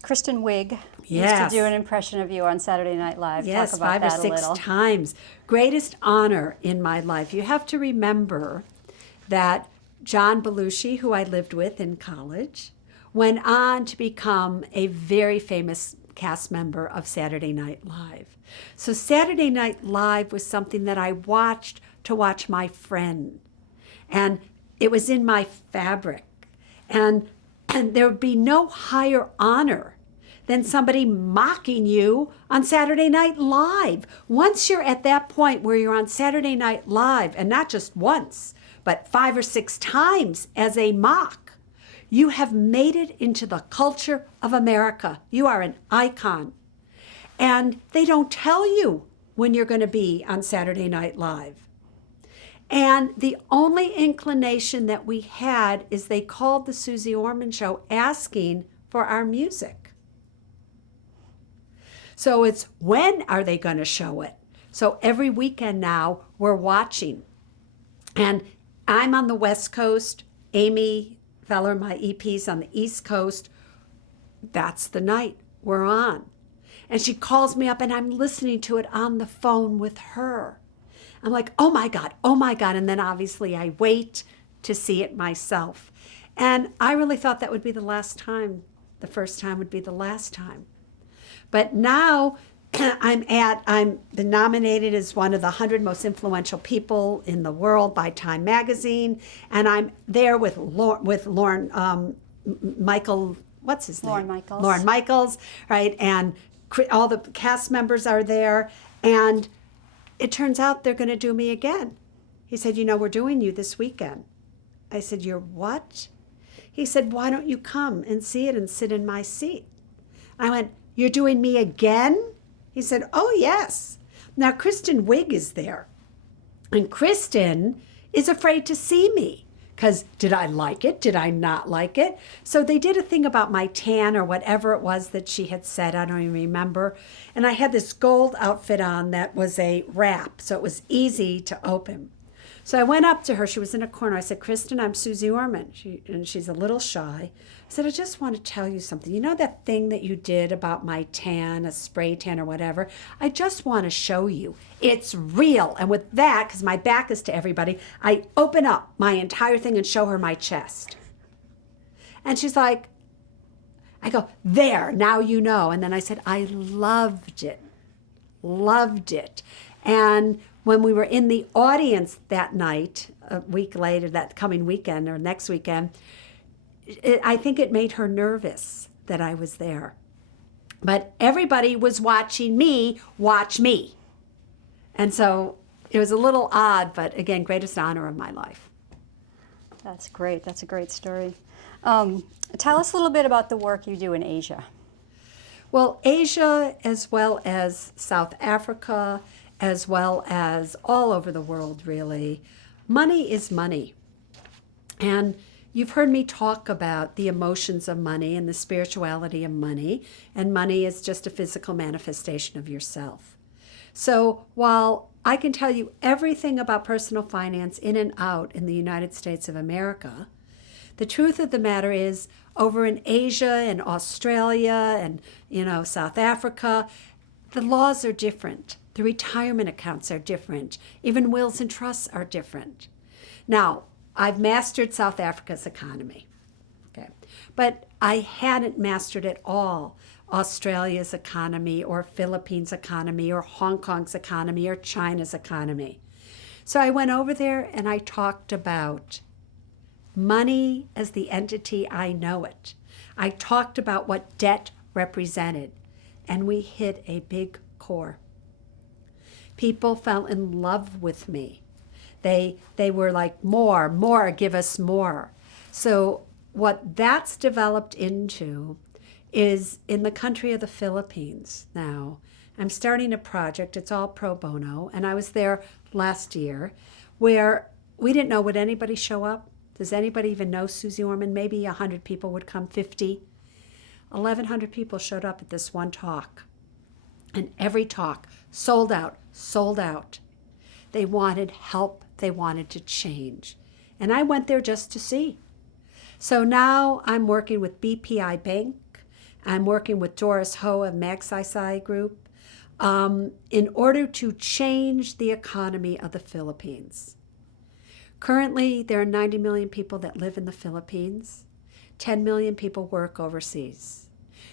Kristen Wiig Yes. used to do an impression of you on Saturday Night Live. Yes, Talk about 5 or that 6 a little. times. Greatest honor in my life. You have to remember that John Belushi, who I lived with in college, went on to become a very famous cast member of Saturday Night Live. So Saturday Night Live was something that I watched to watch my friend. And it was in my fabric. And there would be no higher honor than somebody mocking you on Saturday Night Live. Once you're at that point where you're on Saturday Night Live, and not just once, but 5 or 6 times as a mock, you have made it into the culture of America. You are an icon. And they don't tell you when you're going to be on Saturday Night Live. And the only inclination that we had is they called the Suze Orman show asking for our music. So it's when are they going to show it? So every weekend now we're watching. And I'm on the West Coast. Amy Feller, my EP's on the East Coast. That's the night we're on. And she calls me up and I'm listening to it on the phone with her. I'm like, oh my God. And then obviously I wait to see it myself. And I really thought that would be the last time. The first time would be the last time. But now I'm been nominated as one of the 100 most influential people in the world by Time Magazine. And I'm there with Lauren Michael, what's his name? Lorne Michaels. Lorne Michaels, right? And all the cast members are there. And it turns out they're going to do me again. He said, you know, we're doing you this weekend. I said, you're what? He said, why don't you come and see it and sit in my seat? I went, you're doing me again? He said, oh, yes. Now, Kristen Wiig is there. And Kristen is afraid to see me because did I like it? Did I not like it? So they did a thing about my tan or whatever it was that she had said. I don't even remember. And I had this gold outfit on that was a wrap, so it was easy to open. So I went up to her. She was in a corner. I said, Kristen, I'm Suze Orman. And she's a little shy. I said, I just want to tell you something. You know that thing that you did about my tan, a spray tan or whatever? I just want to show you. It's real. And with that, because my back is to everybody, I open up my entire thing and show her my chest. And she's like, I go, there, now you know. And then I said, I loved it. Loved it. And when we were in the audience that night, a week later, that coming weekend or next weekend, I think it made her nervous that I was there. But everybody was watching me watch me. And so it was a little odd, but again, greatest honor of my life. That's great. That's a great story. Tell us a little bit about the work you do in Asia. Well, Asia as well as South Africa as well as all over the world, really. Money is money. And you've heard me talk about the emotions of money and the spirituality of money, and money is just a physical manifestation of yourself. So while I can tell you everything about personal finance in and out in the United States of America, the truth of the matter is over in Asia and Australia and, South Africa, the laws are different. The retirement accounts are different. Even wills and trusts are different. Now, I've mastered South Africa's economy, okay, but I hadn't mastered at all Australia's economy or Philippines' economy or Hong Kong's economy or China's economy. So I went over there and I talked about money as the entity I know it. I talked about what debt represented, and we hit a big core. People fell in love with me. They were like, more, give us more. So what that's developed into is in the country of the Philippines now. I'm starting a project, it's all pro bono, and I was there last year where we didn't know, would anybody show up? Does anybody even know Suze Orman? Maybe 100 people would come, 50. 1,100 people showed up at this one talk. And every talk, sold out, sold out. They wanted help, they wanted to change. And I went there just to see. So now I'm working with BPI Bank. I'm working with Doris Ho of Magsaysay Group in order to change the economy of the Philippines. Currently, there are 90 million people that live in the Philippines. 10 million people work overseas.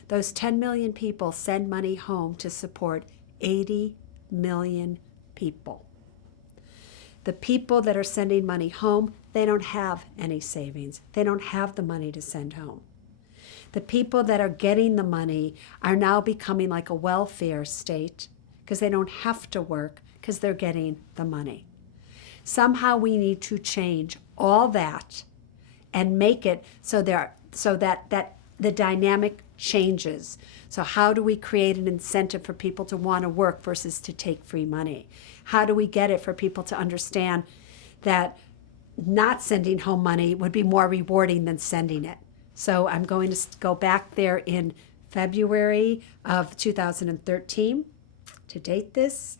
Those 10 million people send money home to support 80 million people. The people that are sending money home, they don't have any savings. They don't have the money to send home. The people that are getting the money are now becoming like a welfare state because they don't have to work because they're getting the money. Somehow we need to change all that and make it so that the dynamic changes. So how do we create an incentive for people to want to work versus to take free money? How do we get it for people to understand that not sending home money would be more rewarding than sending it? So I'm going to go back there in February of 2013 to date this.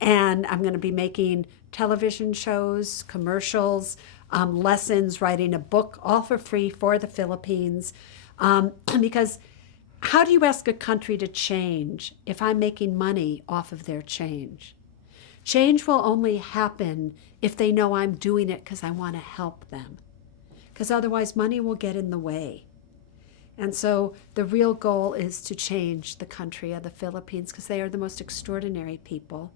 And I'm going to be making television shows, commercials, lessons, writing a book, all for free for the Philippines. Because how do you ask a country to change if I'm making money off of their change? Change will only happen if they know I'm doing it because I want to help them. Because otherwise money will get in the way. And so the real goal is to change the country of the Philippines because they are the most extraordinary people.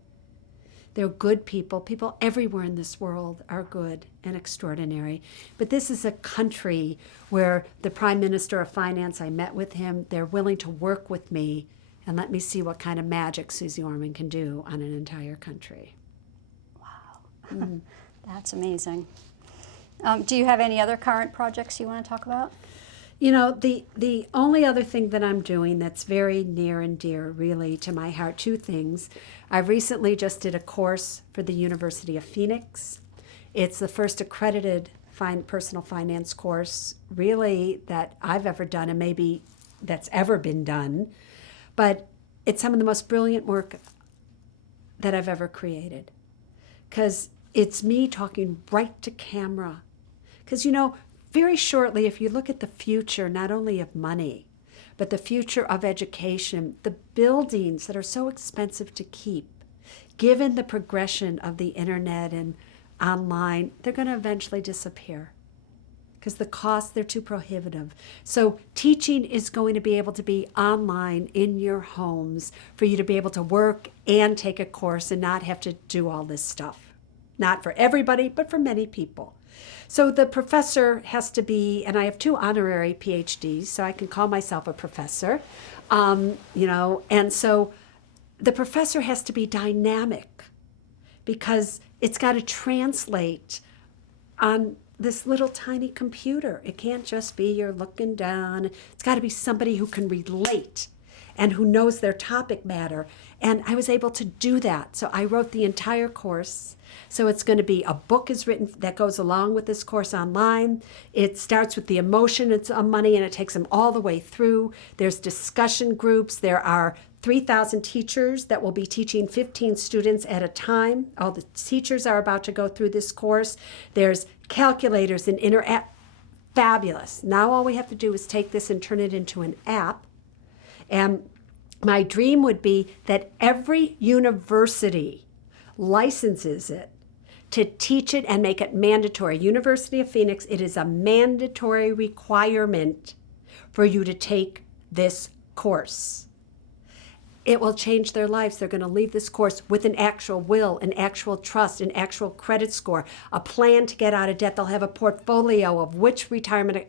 They're good people. People everywhere in this world are good and extraordinary. But this is a country where the Prime Minister of Finance, I met with him, they're willing to work with me and let me see what kind of magic Suze Orman can do on an entire country. Wow, that's amazing. Do you have any other current projects you want to talk about? You know, the only other thing that I'm doing that's very near and dear really to my heart, two things. I recently just did a course for the University of Phoenix. It's the first accredited personal finance course really that I've ever done and maybe that's ever been done. But it's some of the most brilliant work that I've ever created. Because it's me talking right to camera. Because, very shortly, if you look at the future, not only of money, but the future of education, the buildings that are so expensive to keep, given the progression of the internet and online, they're going to eventually disappear because the costs, they're too prohibitive. So teaching is going to be able to be online in your homes for you to be able to work and take a course and not have to do all this stuff. Not for everybody, but for many people. So the professor has to be, and I have 2 honorary PhDs, so I can call myself a professor, and so the professor has to be dynamic because it's got to translate on this little tiny computer. It can't just be you're looking down. It's got to be somebody who can relate and who knows their topic matter And I was able to do that. So I wrote the entire course. So it's going to be a book is written that goes along with this course online. It starts with the emotion of money and it takes them all the way through. There's discussion groups. There are 3,000 teachers that will be teaching 15 students at a time. All the teachers are about to go through this course. There's calculators and fabulous. Now all we have to do is take this and turn it into an app. And my dream would be that every university licenses it to teach it and make it mandatory. University of Phoenix, it is a mandatory requirement for you to take this course. It will change their lives. They're going to leave this course with an actual will, an actual trust, an actual credit score, a plan to get out of debt. They'll have a portfolio of which retirement.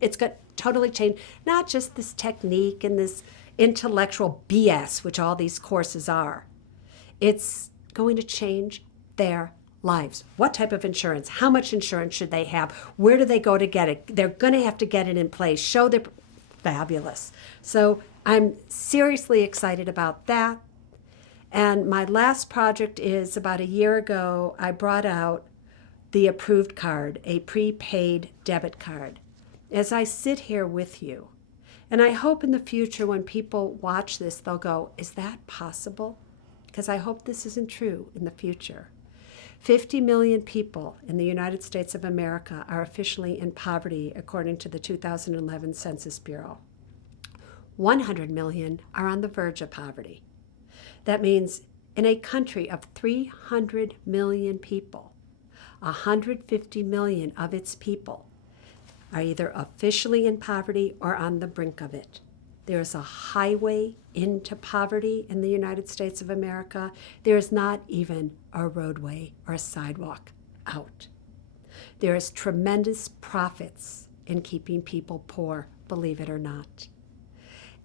It's going to totally change, not just this technique and this intellectual BS, which all these courses are. It's going to change their lives. What type of insurance? How much insurance should they have? Where do they go to get it? They're going to have to get it in place. Show their fabulous. So I'm seriously excited about that. And my last project is about a year ago, I brought out the approved card, a prepaid debit card. As I sit here with you, and I hope in the future when people watch this, they'll go, is that possible? Because I hope this isn't true in the future. 50 million people in the United States of America are officially in poverty, according to the 2011 Census Bureau. 100 million are on the verge of poverty. That means in a country of 300 million people, 150 million of its people are either officially in poverty or on the brink of it. There is a highway into poverty in the United States of America. There is not even a roadway or a sidewalk out. There is tremendous profits in keeping people poor, believe it or not.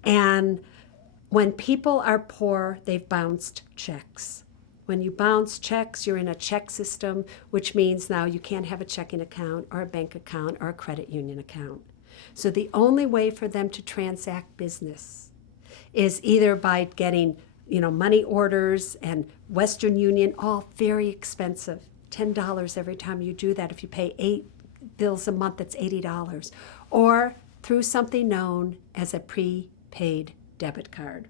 And when people are poor, they've bounced checks. When you bounce checks, you're in a check system, which means now you can't have a checking account or a bank account or a credit union account. So the only way for them to transact business is either by getting, money orders, and Western Union, all very expensive. $10 every time you do that. If you pay 8 bills a month, that's $80. Or through something known as a prepaid debit card.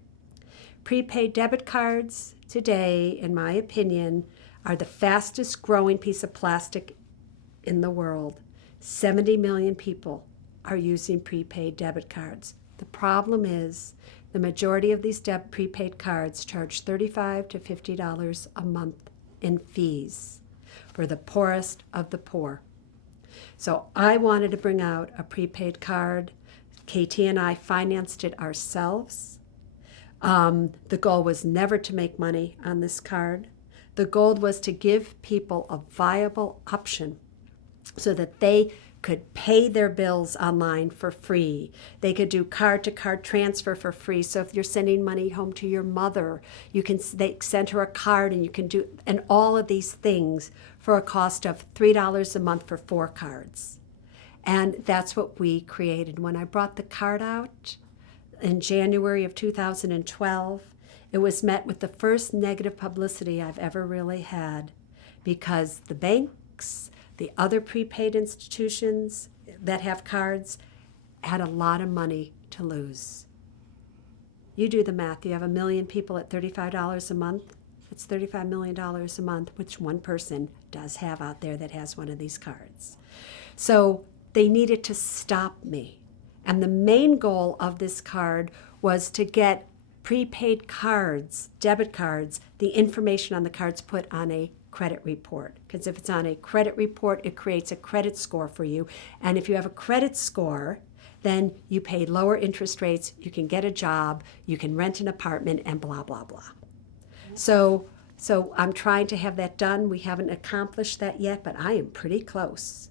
Prepaid debit cards today, in my opinion, are the fastest growing piece of plastic in the world. 70 million people are using prepaid debit cards. The problem is the majority of these prepaid cards charge $35 to $50 a month in fees for the poorest of the poor. So I wanted to bring out a prepaid card. KT and I financed it ourselves. The goal was never to make money on this card. The goal was to give people a viable option so that they could pay their bills online for free. They could do card-to-card transfer for free. So if you're sending money home to your mother, they send her a card and you can do, and all of these things for a cost of $3 a month for 4 cards. And that's what we created. When I brought the card out in January of 2012, it was met with the first negative publicity I've ever really had, because the banks, the other prepaid institutions that have cards had a lot of money to lose. You do the math. You have 1 million people at $35 a month. It's $35 million a month, which one person does have out there that has one of these cards. So they needed to stop me. And the main goal of this card was to get prepaid cards, debit cards, the information on the cards put on a credit report. Because if it's on a credit report, it creates a credit score for you. And if you have a credit score, then you pay lower interest rates, you can get a job, you can rent an apartment, and blah, blah, blah. So I'm trying to have that done. We haven't accomplished that yet, but I am pretty close.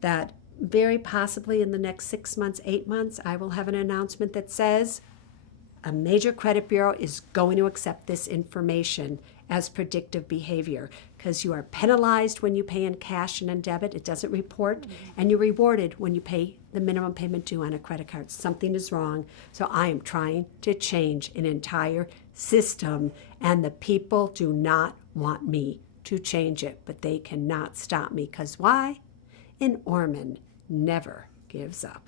That very possibly in the next 6 months, 8 months, I will have an announcement that says, A major credit bureau is going to accept this information as predictive behavior because you are penalized when you pay in cash and in debit. It doesn't report. And you're rewarded when you pay the minimum payment due on a credit card. Something is wrong. So I am trying to change an entire system, and the people do not want me to change it, but they cannot stop me because why? An Orman never gives up.